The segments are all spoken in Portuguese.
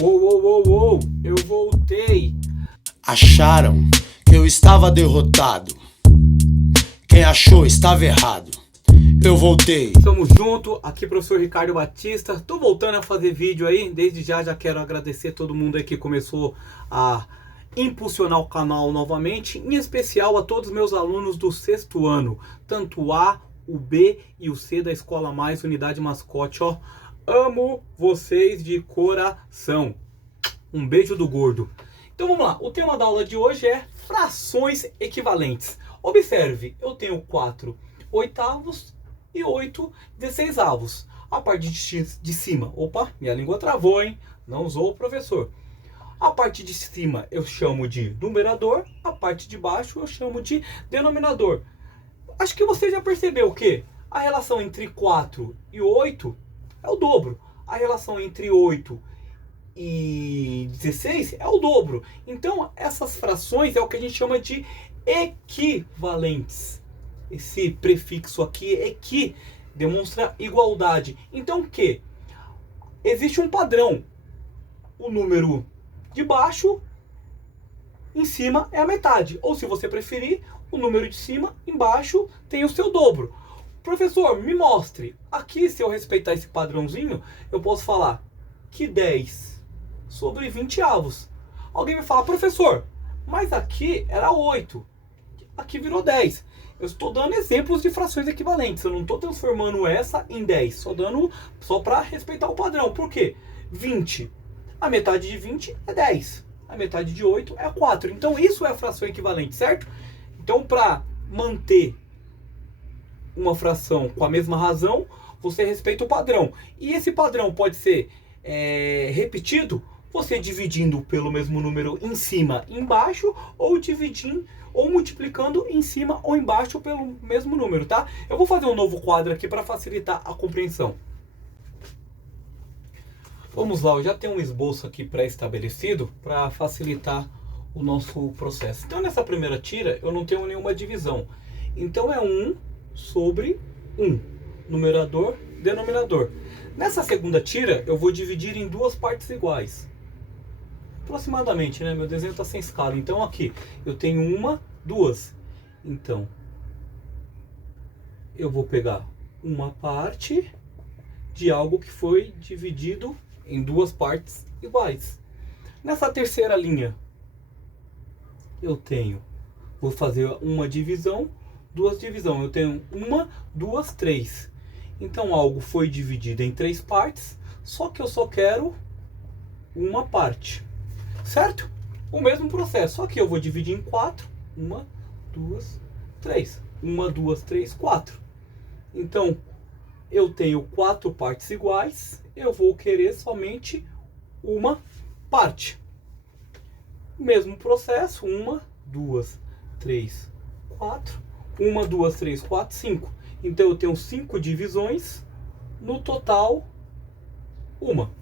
Uou, eu voltei. Acharam que eu estava derrotado. Quem achou estava errado. Eu voltei. Tamo junto, aqui professor Ricardo Batista. Tô voltando a fazer vídeo aí. Desde já quero agradecer todo mundo aí que começou a impulsionar o canal novamente. Em especial a todos os meus alunos do sexto ano. Tanto o A, o B e o C da Escola Mais Unidade Mascote, ó. Amo vocês de coração. Um beijo do gordo. Então vamos lá, o tema da aula de hoje é frações equivalentes. Observe, eu tenho 4 oitavos e 8 16avos. A parte de cima, opa, minha língua travou, hein? Não usou o professor. A parte de cima eu chamo de numerador, a parte de baixo eu chamo de denominador. Acho que você já percebeu que a relação entre 4 e 8 é o dobro. A relação entre 8 e 16 é o dobro. Então essas frações é o que a gente chama de equivalentes. Esse prefixo aqui, equi, demonstra igualdade. Então o que? Existe um padrão. O número de baixo em cima é a metade. Ou se você preferir, o número de cima embaixo tem o seu dobro. Professor, me mostre. Aqui, se eu respeitar esse padrãozinho, eu posso falar que 10 sobre 20 avos. Alguém vai falar, professor, mas aqui era 8. Aqui virou 10. Eu estou dando exemplos de frações equivalentes. Eu não estou transformando essa em 10. Só para respeitar o padrão. Por quê? 20. A metade de 20 é 10. A metade de 8 é 4. Então isso é fração equivalente, certo? Então para manter uma fração com a mesma razão, você respeita o padrão. E esse padrão pode ser repetido, você dividindo pelo mesmo número em cima e embaixo, ou dividindo ou multiplicando em cima ou embaixo pelo mesmo número, tá? Eu vou fazer um novo quadro aqui para facilitar a compreensão. Vamos lá, eu já tenho um esboço aqui pré-estabelecido para facilitar o nosso processo. Então nessa primeira tira eu não tenho nenhuma divisão. Então é 1 sobre 1, numerador, denominador. Nessa segunda tira eu vou dividir em duas partes iguais. Aproximadamente, né? Meu desenho está sem escala. Então aqui eu tenho uma, duas. Então eu vou pegar uma parte de algo que foi dividido em duas partes iguais. Nessa terceira linha vou fazer uma divisão, duas divisão. Eu tenho uma, duas, três. Então algo foi dividido em três partes, só que eu só quero uma parte. Certo? O mesmo processo, só que eu vou dividir em 4. 1, 2, 3. 1, 2, 3, 4. Então, eu tenho 4 partes iguais, eu vou querer somente uma parte. Mesmo processo, 1, 2, 3, 4. 1, 2, 3, 4, 5. Então, eu tenho 5 divisões, no total, uma.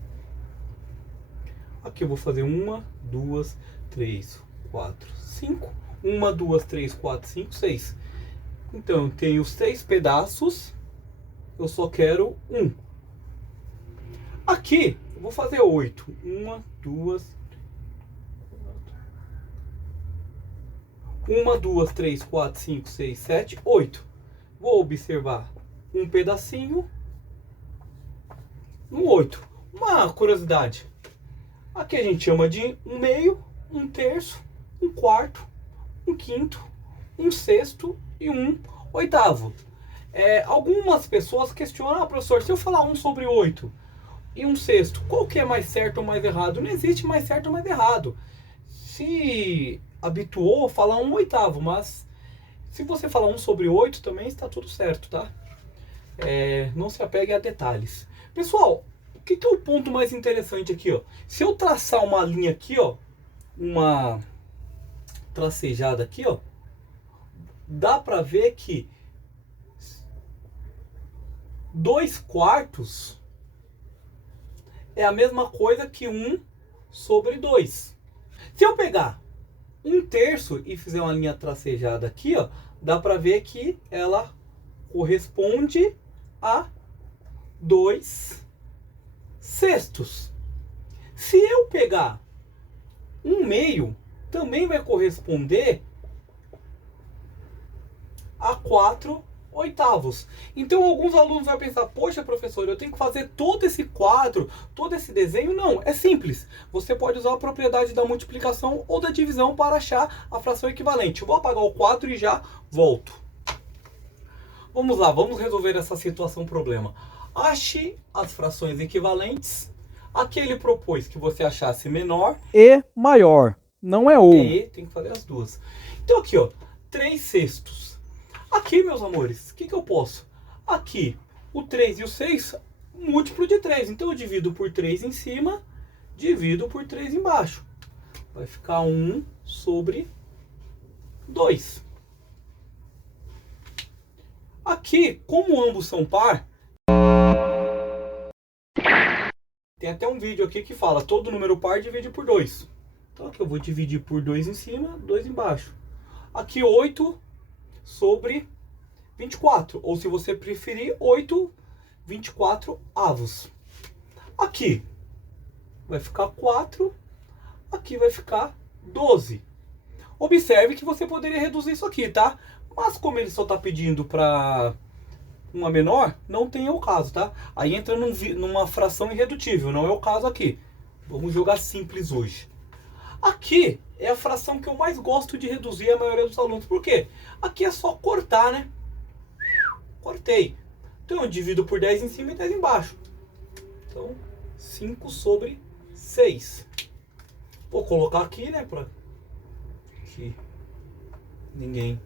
Aqui eu vou fazer 1, 2, 3, 4, 5. 1, 2, 3, 4, 5, 6. Então eu tenho 6 pedaços. Eu só quero um. Aqui eu vou fazer 8. 1, 2, 1, 2, 3, 4, 5, 6, 7, 8. Vou observar um pedacinho no 8. Uma curiosidade. Aqui a gente chama de 1/2, 1/3, 1/4, 1/5, 1/6 e 1/8. Algumas pessoas questionam, professor, se eu falar 1 sobre 8 e 1/6, qual que é mais certo ou mais errado? Não existe mais certo ou mais errado. Se habituou a falar 1/8, mas se você falar 1 sobre 8 também está tudo certo, tá? Não se apegue a detalhes. Pessoal, o que é o ponto mais interessante aqui, ó? Se eu traçar uma linha aqui, ó, uma tracejada aqui, ó, dá pra ver que 2/4 é a mesma coisa que 1 sobre 2. Se eu pegar 1/3 e fizer uma linha tracejada aqui, ó, dá pra ver que ela corresponde a 2/6. Se eu pegar 1/2, também vai corresponder a 4/8. Então alguns alunos vão pensar, poxa professor, eu tenho que fazer todo esse quadro, todo esse desenho? Não, é simples. Você pode usar a propriedade da multiplicação ou da divisão para achar a fração equivalente. Eu vou apagar o quadro e já volto. Vamos lá, vamos resolver essa situação problema. Ache as frações equivalentes. Aqui ele propôs que você achasse menor e maior, não é ou. E tem que fazer as duas. Então aqui, ó, 3/6. Aqui, meus amores, o que eu posso? Aqui, o 3 e o 6, múltiplo de 3. Então eu divido por 3 em cima, divido por 3 embaixo. Vai ficar 1/2. Aqui, como ambos são par, tem até um vídeo aqui que fala todo número par divide por 2. Então aqui eu vou dividir por 2 em cima, 2 embaixo. Aqui 8/24. Ou se você preferir, 8/24. Aqui vai ficar 4. Aqui vai ficar 12. Observe que você poderia reduzir isso aqui, tá? Mas como ele só está pedindo para uma menor, não tem o caso, tá? Aí entra numa fração irredutível, não é o caso aqui. Vamos jogar simples hoje. Aqui é a fração que eu mais gosto de reduzir a maioria dos alunos. Por quê? Aqui é só cortar, né? Cortei. Então eu divido por 10 em cima e 10 embaixo. Então, 5/6. Vou colocar aqui, né? Para que ninguém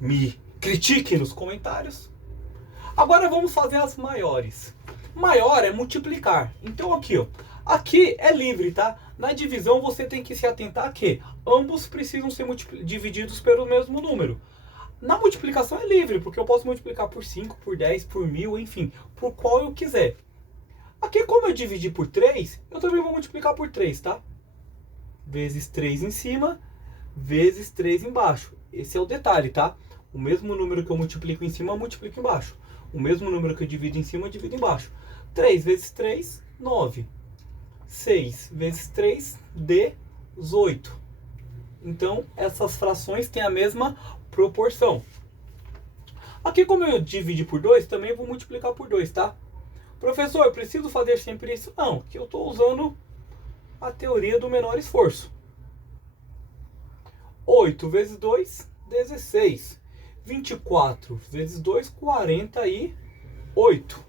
me critique nos comentários. Agora vamos fazer as maiores. Maior é multiplicar. Então aqui, ó. Aqui é livre, tá? Na divisão você tem que se atentar que ambos precisam ser divididos pelo mesmo número. Na multiplicação é livre, porque eu posso multiplicar por 5, por 10, por 1000, enfim, por qual eu quiser. Aqui, como eu dividi por 3, eu também vou multiplicar por 3, tá? Vezes 3 em cima, vezes 3 embaixo. Esse é o detalhe, tá? O mesmo número que eu multiplico em cima, eu multiplico embaixo. O mesmo número que eu divido em cima, eu divido embaixo. 3 vezes 3, 9. 6 vezes 3, 18. Então, essas frações têm a mesma proporção. Aqui, como eu dividi por 2, também vou multiplicar por 2, tá? Professor, eu preciso fazer sempre isso? Não, que eu estou usando a teoria do menor esforço. 8 vezes 2, 16. 24 vezes 2, 48.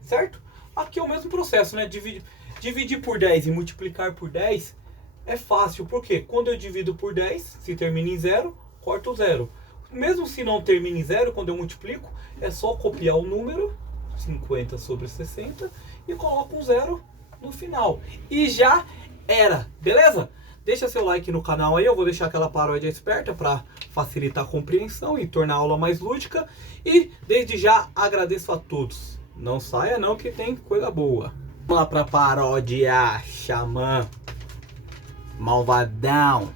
Certo? Aqui é o mesmo processo, né? Dividir por 10 e multiplicar por 10 é fácil. Por quê? Quando eu divido por 10, se termina em 0, corto o 0. Mesmo se não termina em 0, quando eu multiplico, é só copiar o número, 50/60, e coloco um 0 no final. E já era, beleza? Deixa seu like no canal aí, eu vou deixar aquela paródia esperta para facilitar a compreensão e tornar a aula mais lúdica. E desde já agradeço a todos. Não saia não que tem coisa boa. Vamos lá para paródia, xamã, malvadão.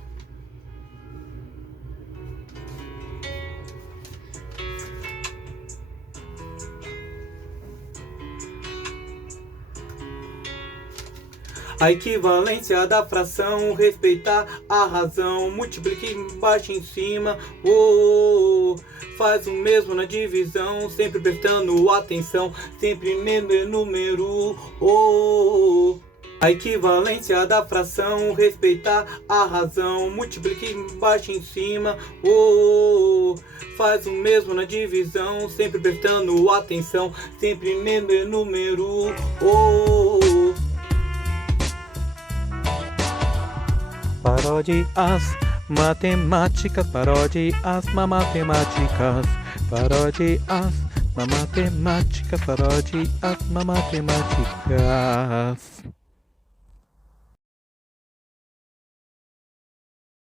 A equivalência da fração, respeitar a razão, multiplique embaixo e em cima, faz o mesmo na divisão, sempre prestando atenção, sempre mesmo número, A equivalência da fração, respeitar a razão, multiplique embaixo e em cima, faz o mesmo na divisão, sempre prestando atenção, sempre mesmo número, Paródias matemáticas, paródias matemáticas, paródias matemáticas, paródias matemáticas.